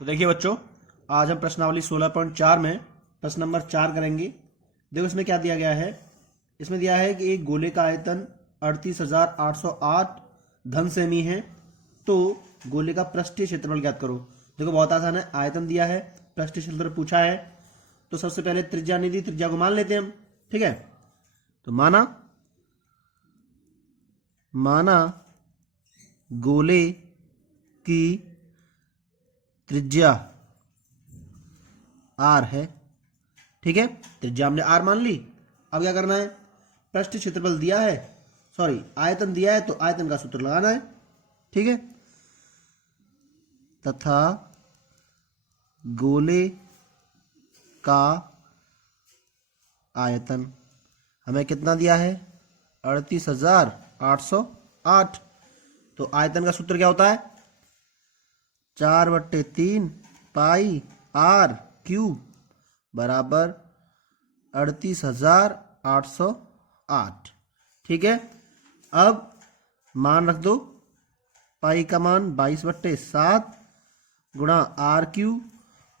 तो देखिए बच्चों, आज हम प्रश्नावली 16.4 में प्रश्न नंबर 4 करेंगे। देखो इसमें क्या दिया गया है। इसमें दिया है कि एक गोले का आयतन 38,808 घन सेमी है, तो गोले का पृष्ठीय क्षेत्रफल ज्ञात करो। देखो बहुत आसान है, आयतन दिया है, पृष्ठीय क्षेत्रफल पूछा है, तो सबसे पहले त्रिज्या नहीं दी, त्रिज्या को मान लेते हैं हम। ठीक है, तो माना गोले की त्रिज्या आर है। ठीक है, त्रिज्या हमने आर मान ली। अब क्या करना है, पृष्ठीय क्षेत्रफल दिया है, सॉरी आयतन दिया है, तो आयतन का सूत्र लगाना है। ठीक है, तथा गोले का आयतन हमें कितना दिया है, 38,808। तो आयतन का सूत्र क्या होता है, 4/3 पाई आर क्यूब बराबर 38,808। ठीक है, अब मान रख दो, पाई का मान 22/7 गुणा आर क्यूब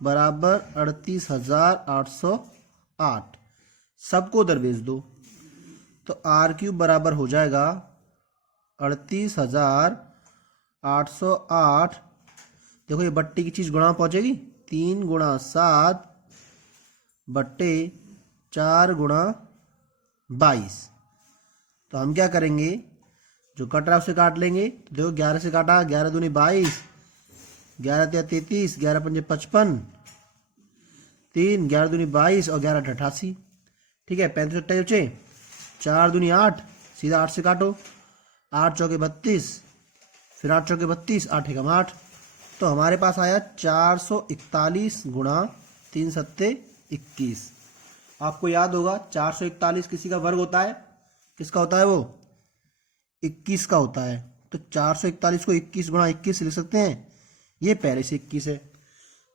बराबर 38,808। सबको दरवेश दो, तो आर क्यूब बराबर हो जाएगा 38,808। देखो ये बट्टे की चीज़ गुणा पहुंचेगी, 3 गुणा 7 बट्टे 4 गुणा 22। तो हम क्या करेंगे, जो कट रहा है उसे काट लेंगे। तो देखो 11 से काटा, 11 दूनी 22, 11 तिया 33, 11 पंजे 55, 3, 11 दूनी 22 और 11 88। ठीक है, 35 बचे, 4 दूनी 8, सीधा 8 से काटो, 8 चौके 32, फिर 8 चौके 32, 8 एकम 8। तो हमारे पास आया 441 गुणा 3 सत्ते 21। आपको याद होगा 441 किसी का वर्ग होता है, किसका होता है वो, 21 का होता है। तो 441 को 21 गुणा 21 लिख सकते हैं, ये पहले से 21 है।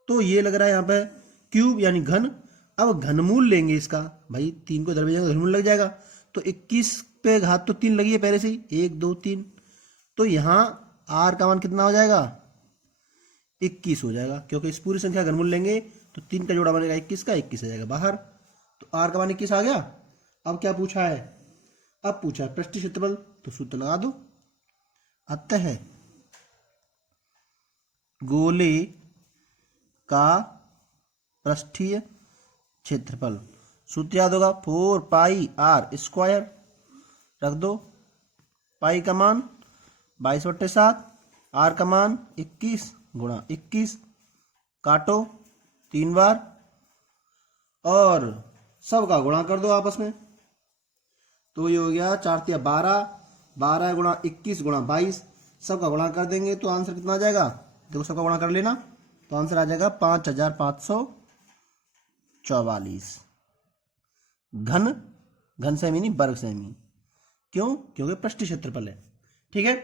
तो ये लग रहा है यहाँ पे क्यूब यानी घन। अब घनमूल लेंगे इसका, भाई 3 को दरवेश देंगे घनमूल लग जाएगा। तो 21 पे घात तो 3 लगी है पहले से ही, 1 2 3। तो यहाँ आर का मान कितना हो जाएगा, 21 हो जाएगा, क्योंकि इस पूरी संख्या घनमूल लेंगे तो 3 का जोड़ा बनेगा 21 का, 21 आ जाएगा बाहर। तो आर का मान 21 आ गया। अब क्या पूछा है, अब पूछा है पृष्ठीय क्षेत्रफल, तो सूत्र लगा दो। अतः गोले का पृष्ठीय क्षेत्रफल, सूत्र याद होगा 4 पाई आर स्क्वायर, रख दो, पाई का मान 22/7, आर का मान 21 गुणा 21, काटो 3 बार और सब का गुणा कर दो आपस में। तो ये हो गया 4 तिया 12, 12 गुणा 21 गुणा 22, सब का गुणा कर देंगे तो आंसर कितना आ जाएगा, देखो सबका गुणा कर लेना, तो आंसर आ जाएगा 5,544 घन, घन सेमी नहीं वर्ग सेमी। क्यों, क्योंकि पृष्ठीय क्षेत्रफल है। ठीक है,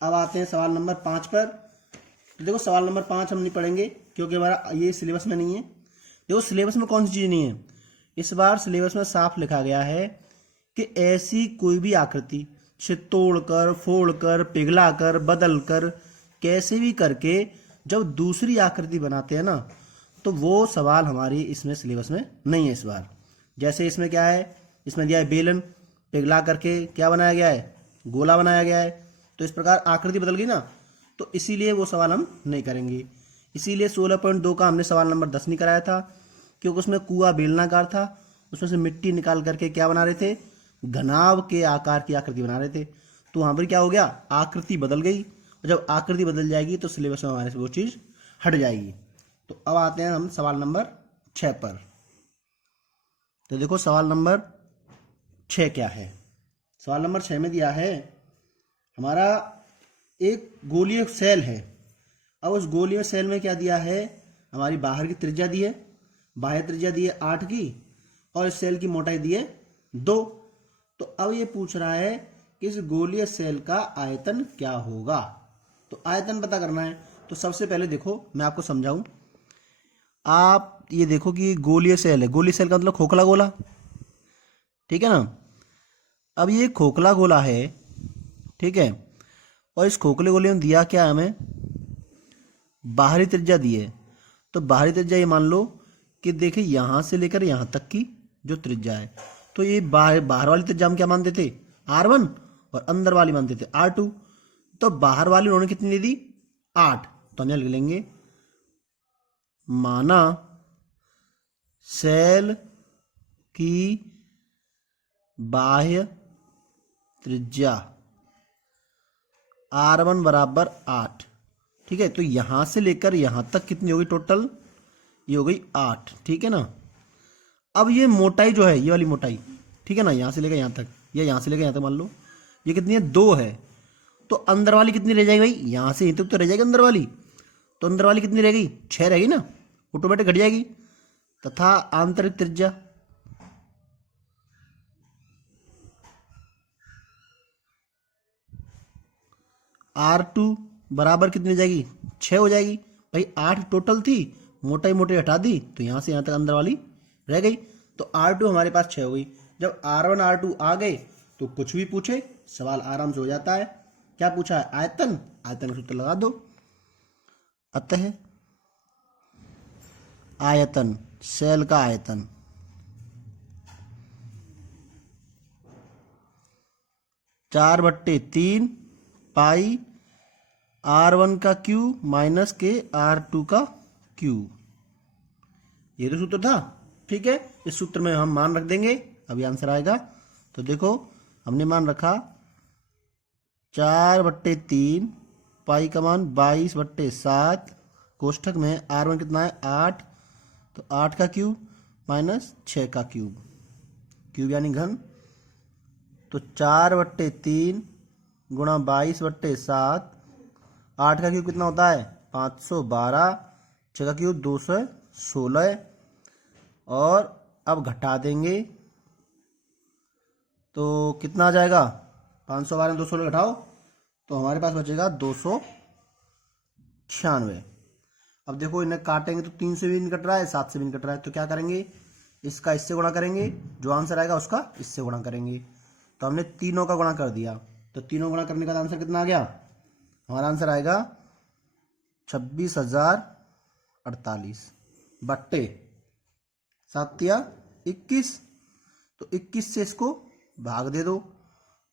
अब आते हैं सवाल नंबर 5 पर। तो देखो सवाल नंबर 5 हम नहीं पढ़ेंगे क्योंकि हमारा ये सिलेबस में नहीं है। देखो सिलेबस में कौन सी चीज़ नहीं है, इस बार सिलेबस में साफ लिखा गया है कि ऐसी कोई भी आकृति से तोड़कर, फोड़कर, पिघलाकर, बदलकर, कैसे भी करके जब दूसरी आकृति बनाते हैं ना, तो वो सवाल हमारी इसमें सिलेबस में नहीं है इस बार। जैसे इसमें क्या है, इसमें दिया है बेलन, पिघला करके क्या बनाया गया है, गोला बनाया गया है। तो इस प्रकार आकृति बदल गई ना, तो इसीलिए वो सवाल हम नहीं करेंगे। इसीलिए 16.2 का हमने सवाल नंबर 10 नहीं कराया था, क्योंकि उसमें कुआं बेलनाकार था, उसमें से मिट्टी निकाल करके क्या बना रहे थे, घनाव के आकार की आकृति बना रहे थे। तो वहाँ पर क्या हो गया, आकृति बदल गई, और जब आकृति बदल जाएगी तो सिलेबस में हमारे से वो चीज़ हट जाएगी। तो अब आते हैं हम सवाल नंबर 6 पर। तो देखो सवाल नंबर 6 क्या है। सवाल नंबर 6 में दिया है हमारा एक गोलीय सेल है। अब उस गोलीय सेल में क्या दिया है, हमारी बाहर की त्रिज्या दी है, बाह्य त्रिज्या दी है 8 की, और इस सेल की मोटाई दी है 2। तो अब ये पूछ रहा है कि इस गोलीय सेल का आयतन क्या होगा। तो आयतन पता करना है। तो सबसे पहले देखो मैं आपको समझाऊं, आप ये देखो कि गोलीय सेल है, गोलीय सेल का मतलब खोखला गोला, ठीक है ना। अब ये खोखला गोला है, ठीक है, और इस खोखले गोले में दिया क्या हमें, बाहरी त्रिज्या दी है, तो बाहरी त्रिज्या ये मान लो कि देखिए यहां से लेकर यहां तक की जो त्रिज्या है, तो ये बाहर वाली त्रिज्या हम क्या मानते थे, R1, और अंदर वाली मानते थे R2। तो बाहर वाली उन्होंने कितनी दे दी, 8। तो हम यहां लिख लेंगे माना सेल की बाह्य त्रिज्या R1 बराबर 8। ठीक है, तो यहां से लेकर यहां तक कितनी होगी टोटल, ये हो गई 8। ठीक है ना। अब ये मोटाई जो है, ये वाली मोटाई, ठीक है ना, यहां से लेकर यहां तक या यहां से लेकर यहां तक मान लो ये कितनी है, 2 है। तो अंदर वाली कितनी रह जाएगी भाई, यहां से यहीं तक तो रह जाएगी अंदर वाली। तो अंदर वाली कितनी रह गई, 6 रहेगी ना, ऑटोमेटिक घट जाएगी। तथा आंतरिक त्रिज्या R2 बराबर कितनी हो जाएगी, 6 हो जाएगी भाई। 8 टोटल थी, मोटाई मोटाई हटा दी तो यहां से यहां तक अंदर वाली रह गई। तो R2 हमारे पास 6 हो गई। जब R1 R2 आ गए तो कुछ भी पूछे सवाल आराम से हो जाता है। क्या पूछा है, आयतन, आयतन का सूत्र लगा दो। अतः आयतन, सेल का आयतन चार बट्टे 3 पाई R1 का क्यू माइनस के R2 का क्यू, ये तो सूत्र था। ठीक है, इस सूत्र में हम मान रख देंगे, अभी आंसर आएगा। तो देखो हमने मान रखा 4/3 पाई का मान 22/7, कोष्ठक में R1 कितना है 8, तो 8 का क्यूब माइनस 6 का क्यूब, क्यूब यानी घन। तो 4/3 गुणा 22/7, 8 का क्यूब कितना होता है 512, 6 का क्यूब 216। और अब घटा देंगे तो कितना आ जाएगा, 512 में 216 घटाओ तो हमारे पास बचेगा 296। अब देखो इन्हें काटेंगे तो 3 से भी नहीं कट रहा है, 7 से भी नहीं कट रहा है, तो क्या करेंगे, इसका इससे गुणा करेंगे, जो आंसर आएगा उसका इससे गुणा करेंगे। तो हमने तीनों का गुणा कर दिया, तो तीनों गुणा करने का आंसर कितना आ गया, हमारा आंसर आएगा 26,048 बट्टे 7 या 21। तो 21 से इसको भाग दे दो,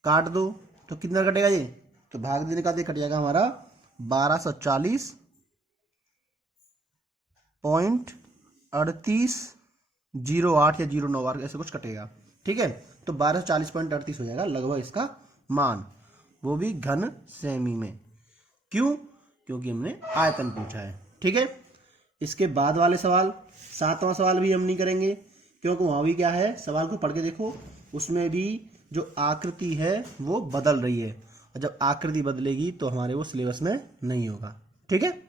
काट दो, तो कितना कटेगा ये, तो भाग देने का कट जाएगा हमारा 1240.3808 या 098 ऐसे कुछ कटेगा। ठीक है, तो 1240.38 हो जाएगा लगभग इसका मान, वो भी घन सेमी में। क्यों, क्योंकि हमने आयतन पूछा है। ठीक है, इसके बाद वाले सवाल, 7वां सवाल भी हम नहीं करेंगे क्योंकि वहां भी क्या है, सवाल को पढ़ के देखो, उसमें भी जो आकृति है वो बदल रही है, और जब आकृति बदलेगी तो हमारे वो सिलेबस में नहीं होगा। ठीक है।